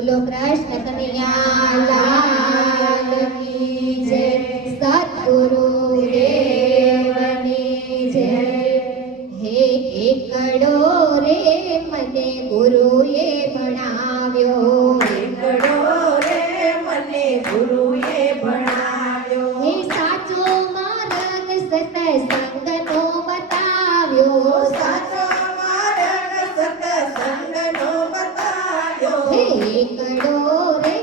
બોલો કૃષ્ણ કનૈયા લાલ કી જય, સદ્ગુરુ દેવની જય. હે એકડો રે મને ગુરુએ ભણાવ્યો, એકડો રે મને ગુરુએ ભણાવ્યો. હે સાચો માર્ગ સત્સંગનો બતાવ્યો, સાચો માર્ગ સત્સંગનો બતાવ્યો. હે એકડો રે,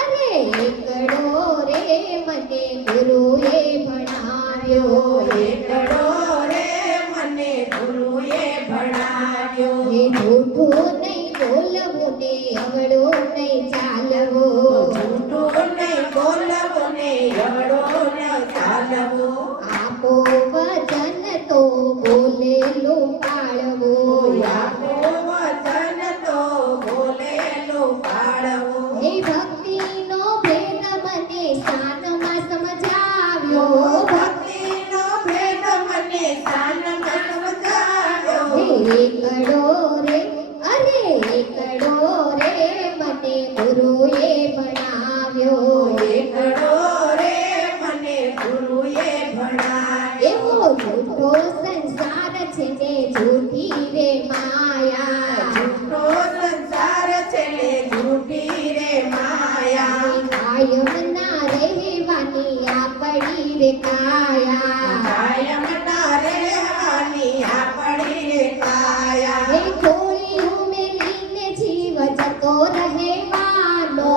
અરે એકડો રે મને ગુરુએ ભણાવ્યો. એકડો રે મને ગુરુએ ભણાવ્યો. હે જૂઠું નહીં બોલવું ને અવળું નહીં ચાલવું, જૂઠું નહીં બોલવું ને અવળો ન ચાલવું. આપો વચન તો બોલેલું પાળવું. આપો વચન તો બોલેલું પાળવું. હે ભક્તિનો ભેદ મને શાનમાં સમજાવ્યો, ભક્તિનો ભેદ મને શાનમાં સમજાવ્યો. હે એકડો રે, અરે એકડો રે મને ગુરુએ ભણાવ્યો. એકડો રે મને ગુરુએ ભણાવ્યો. એવો જૂઠો સંસાર છે ને જૂઠી રે માયા, જૂઠો સંસાર છે ને જૂઠી રે માયા. કાયમ ના રહેવાની આપણી રે કાયા. કાયમ ના રહેવાની આપણી રે કાયા. હે થોડી ઉમેરીને જીવ જતો રહેવાનો,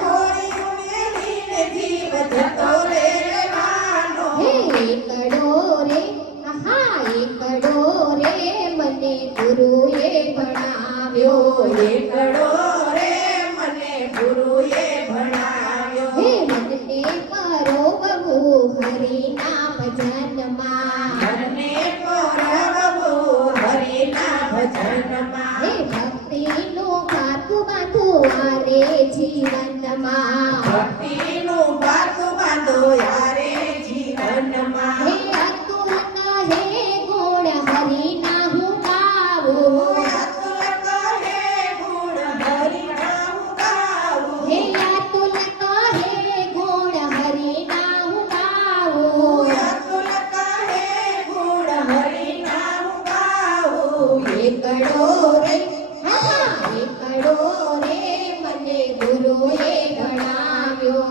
થોડી ઉમેરીને જીવ જતો રહેવાનો. હે એકડો રે, આહા એકડો રે મને ગુરુએ ભણાવ્યો. એકડો રે મને ગુરુએ ભણાવ્યો. હે મનને પરોવવું હરિના ભજનમાં, મનને પોરવવું હરિના ભજનમાં. હે ભક્તિનું પાકું બાંધું આરે જીવનમાં. ભક્તિનું બાતું બાંધો યારે જીવનમાં. હે અતુલ કહે ગુણ હરિના હું ગાવું, અતુલ કહે ગુણ હરિના હું ગાવું. હે અતુલ કહે ગુણ હરિના હું ગાવું. અતુલ કહે ગુણ હરિના હું ગાવું. એકડો રે, હા એકડો રે મને ગુરુએ ભણાવ્યો.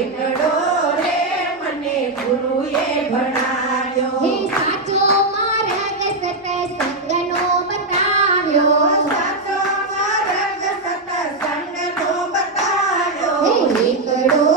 એકડો રે મને ગુરુએ ભણાવ્યો. હે સાચો માર્ગ સત્સંગનો બતાવ્યો, સાચો માર્ગ સત્સંગનો બતાવ્યો. હે એકડો